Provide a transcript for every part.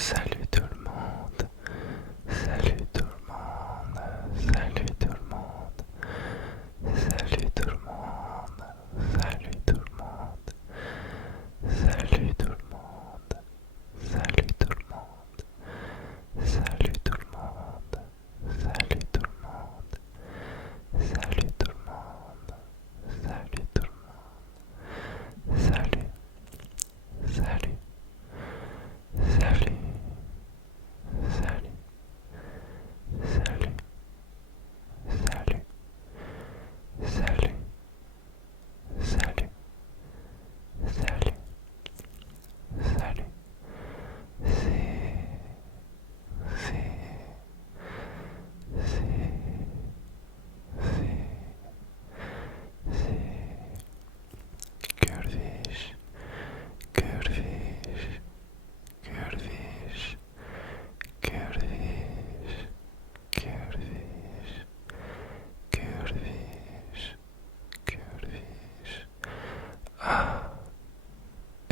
Salut tout le monde, salut tout le monde, salut tout le monde, salut tout le monde, salut tout le monde, salut tout le monde, salut tout le monde, salut tout le monde, salut tout le monde, salut tout le monde, salut tout le monde, salut, salut, salut. Salut, salut, salut, salut, salut, salut, salut. C'est Curvish, Curvish, Curvish, Curvish, Curvish, Curvish, Curvish. A,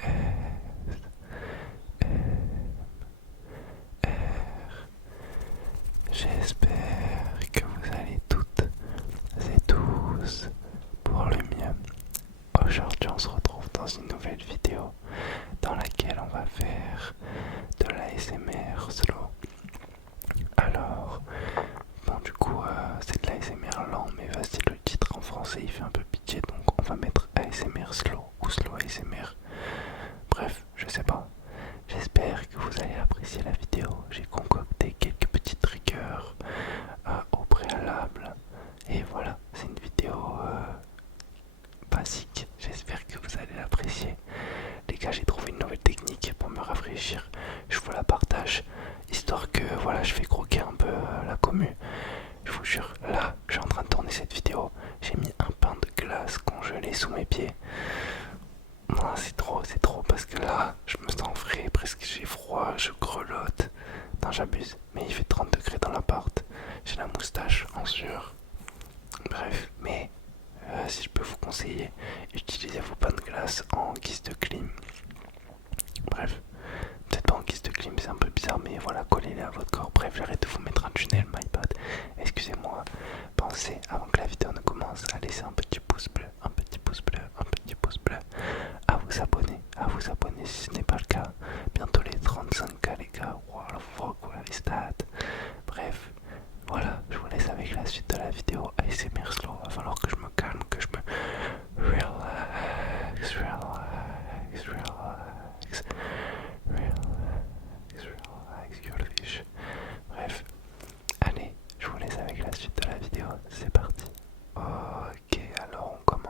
S, M, R. J'espère que vous allez toutes et tous pour le mieux. Aujourd'hui, on se retrouve dans une nouvelle vidéo dans laquelle on va faire de l'ASMR slow. Alors, bon, du coup, c'est de l'ASMR lent, mais voici le titre en français, il fait un peu pitié, donc on va mettre ASMR slow ou slow ASMR. Bref, je sais pas. J'espère que vous allez apprécier la vidéo. J'ai concocté quelques petites triggers au préalable. Et voilà, c'est une vidéo basique. J'espère que vous allez l'apprécier. Les gars, j'ai trouvé une nouvelle technique pour me rafraîchir. Je vous la partage, histoire que voilà, je fais croquer un peu la commu. Je vous jure, là, je suis en train de tourner cette vidéo. J'ai mis un pain de glace congelé sous mes pieds. Non, c'est trop parce que là, je me sens frais, presque j'ai froid, je grelotte. Non, j'abuse, mais il fait 30 degrés dans l'appart. J'ai la moustache en sueur. Bref, mais si je peux vous conseiller, utilisez vos pains de glace en guise de clim. Bref, peut-être pas en guise de clim, c'est un peu bizarre, mais voilà, collez-les à votre corps. Bref, j'arrête de vous mettre un tunnel, my bad. Excusez-moi. Pensez, avant que la vidéo ne commence, à laisser un petit pouce bleu, un petit pouce bleu, un petit pouce bleu. À vous abonner si ce n'est pas le cas. Bientôt les 35K, les gars. Wow, fuck, voilà les stats. Bref, voilà, je vous laisse avec la suite de la vidéo ASMR slow. Il va falloir que je me calme, que je me relax, relax, relax, relax, relax, your fish. Bref, allez, je vous laisse avec la suite de la vidéo. C'est parti. Ok, alors on commence.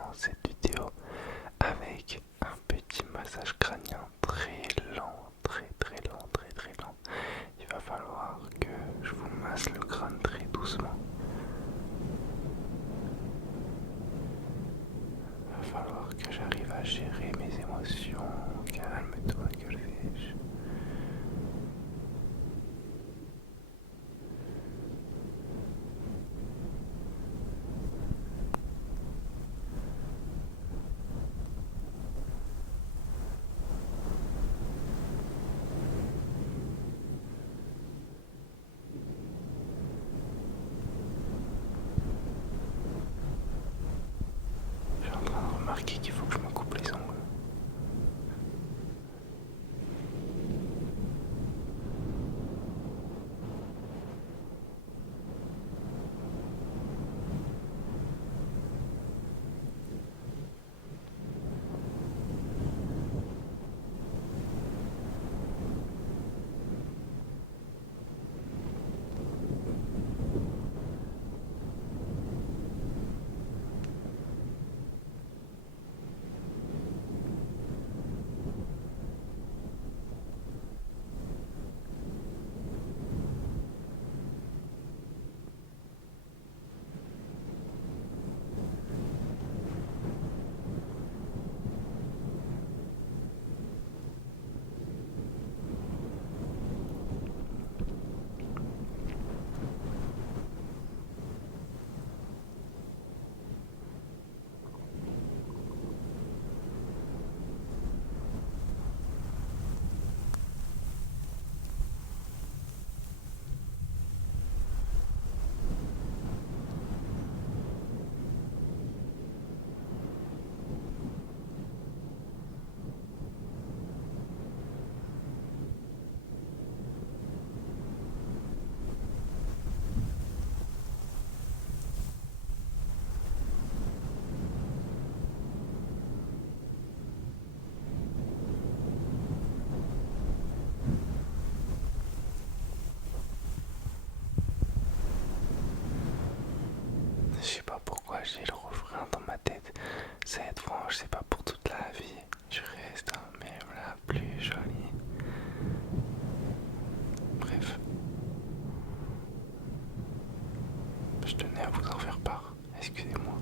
je tenais à vous en faire part. Excusez-moi.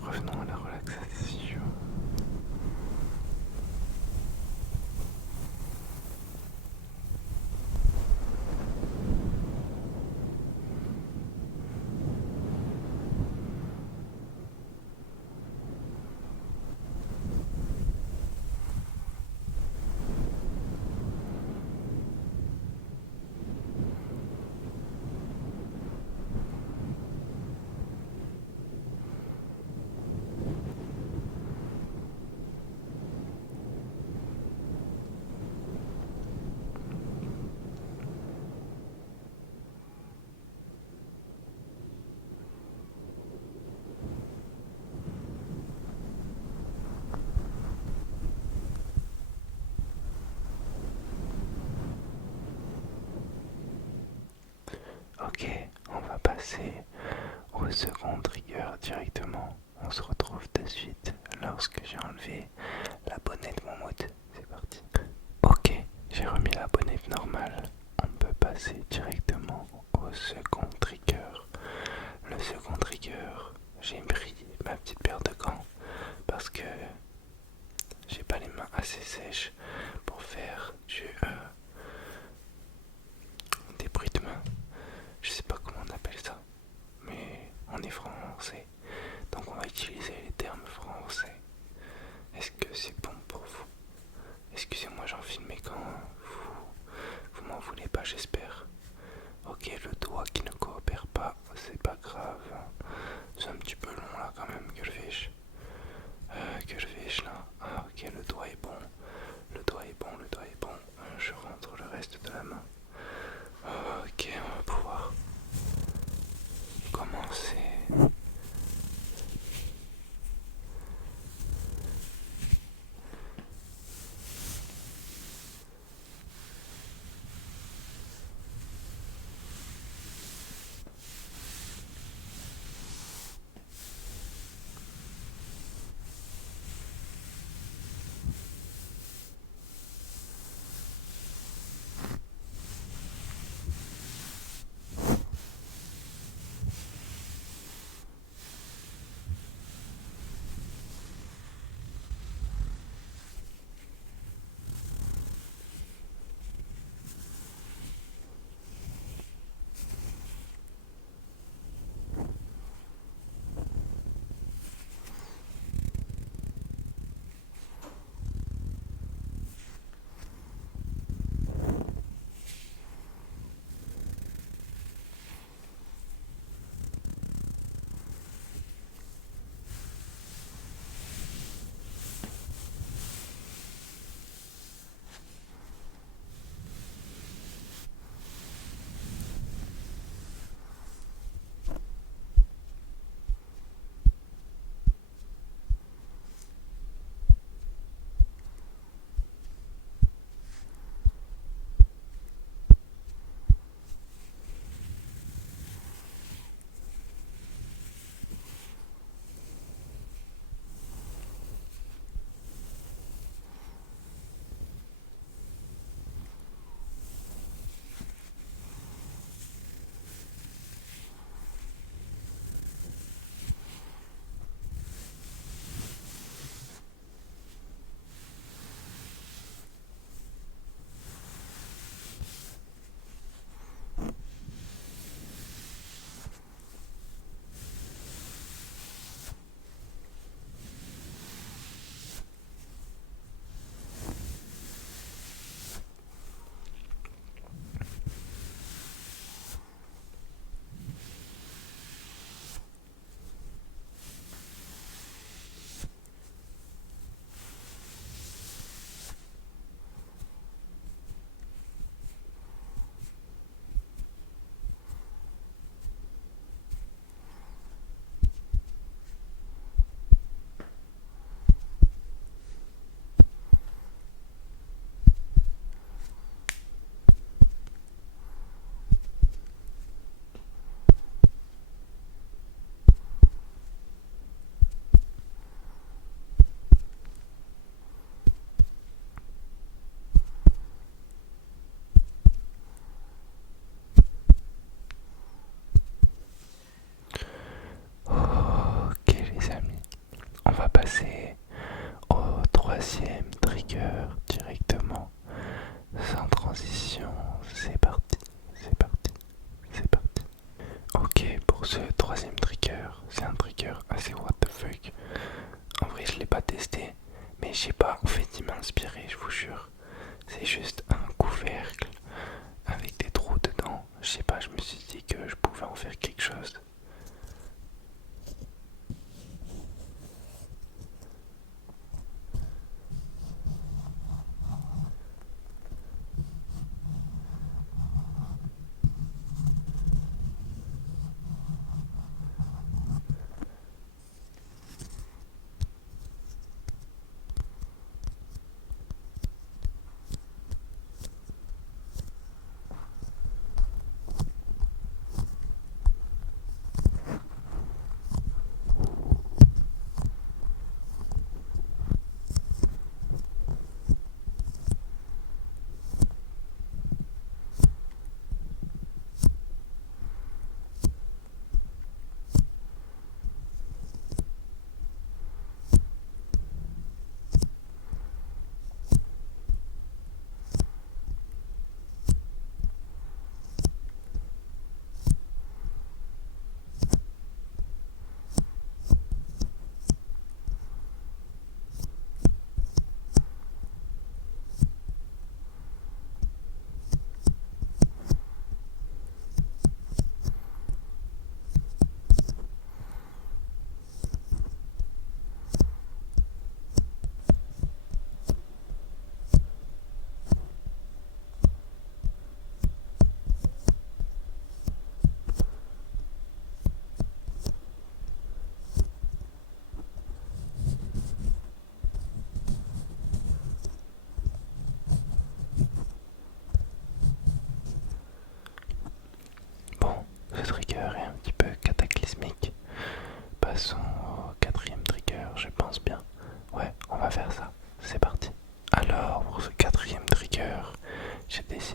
Revenons à la relaxation. Ok, on va passer au second trigger directement. On se retrouve de suite lorsque j'ai enlevé la bonnette Momout. C'est parti. Ok, j'ai remis la bonnette normale. On peut passer directement au second trigger. Le second trigger, j'ai pris ma petite paire de gants parce que j'ai pas les mains assez sèches pour faire des bruits de main. Je sais pas comment on appelle ça, mais on est français, donc on va utiliser les termes français. Est-ce que c'est bon pour vous? Excusez-moi, j'enfile mes gants, vous m'en voulez pas, j'espère. Ok, le doigt qui ne coopère pas, c'est pas grave. C'est un petit peu long là quand même, que le fais-je là? Ah ok, le doigt est bon. Le doigt est bon, le doigt est bon. Je rentre le reste de la main. Ok, on va pouvoir commencer.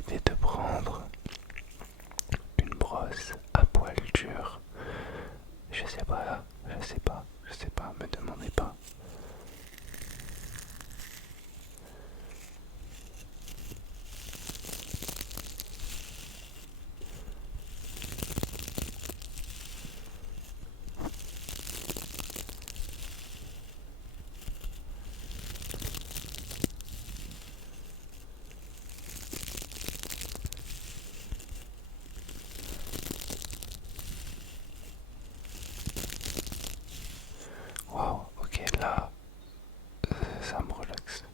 décidé de prendre une brosse à poil dur. Je sais pas, me demandez pas. Waouh, ok, là, ça me relaxe.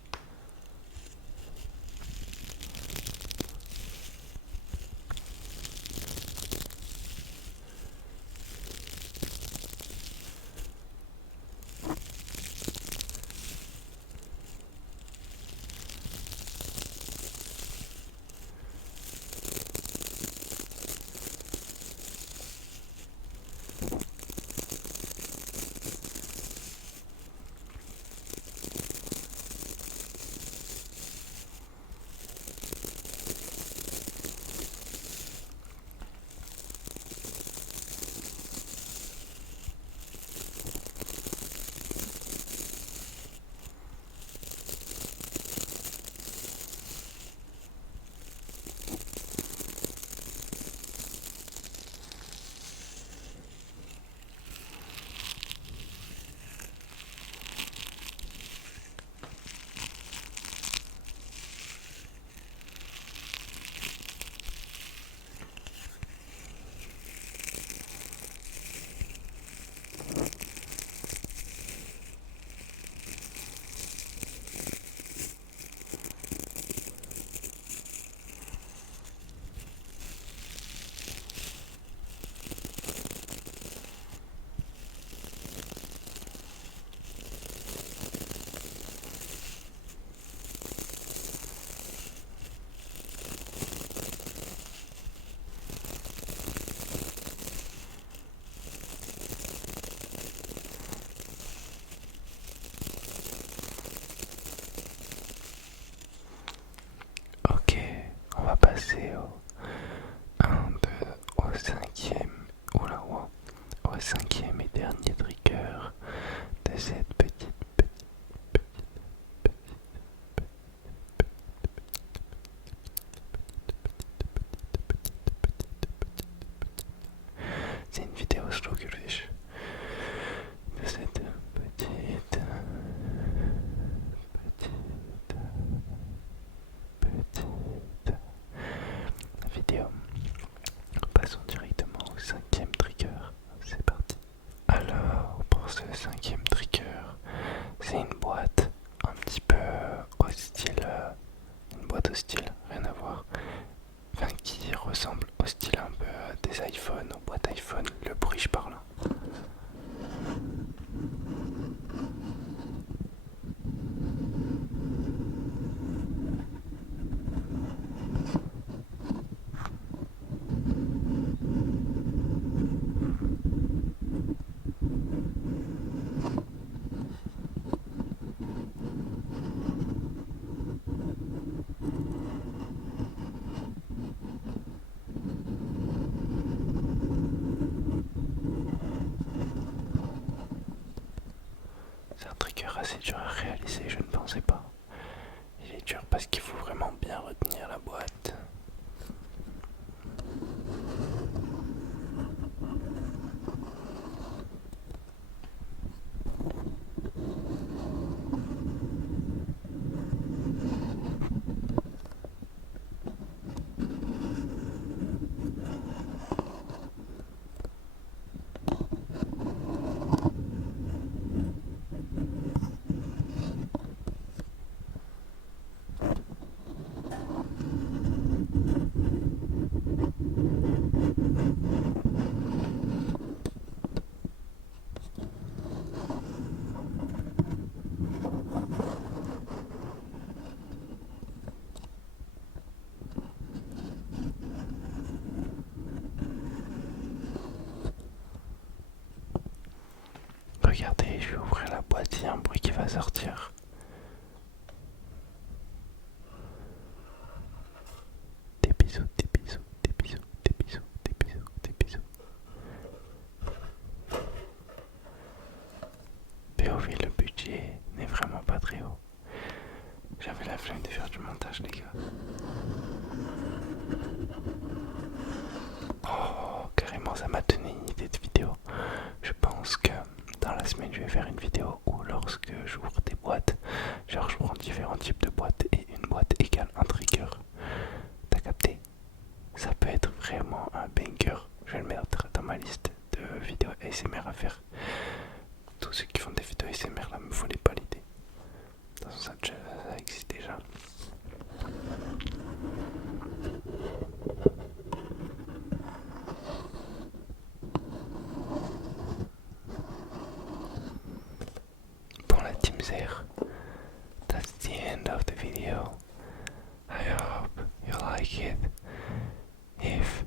Ok, on va passer au cinquième, oula, wow, au cinquième et dernier trigger de cette petite. C'est une vidéo slow que de cette petite vidéo. Passons directement au cinquième trigger. C'est parti. Alors, pour ce cinquième trigger, c'est une boîte un petit peu hostile. Une boîte hostile, rien à voir. Enfin, qui ressemble au style un peu des iPhones, aux boîtes iPhone, le bruit je parle. C'est un trigger assez dur à réaliser, je ne pensais pas. Il est dur parce qu'il faut vraiment bien retenir la boîte. Regardez, je vais ouvrir la boîte, il y a un bruit qui va sortir. bisous, des bisous, des bisous, des bisous, des bisous, des bisous. POV, le budget n'est vraiment pas très haut. J'avais la flemme de faire du montage, les gars. Oh, carrément, ça m'a donné une idée de vidéo. Je pense que dans la semaine, je vais faire une vidéo où lorsque j'ouvre des boîtes, genre je prends différents types de boîtes et une boîte égale un trigger. T'as capté? Ça peut être vraiment un banger. Je vais le mettre dans ma liste de vidéos ASMR à faire. Tous ceux qui font des vidéos ASMR là me volez pas l'idée. De toute façon, ça existe déjà. Pour la team Zer, that's the end of the video. I hope you like it. If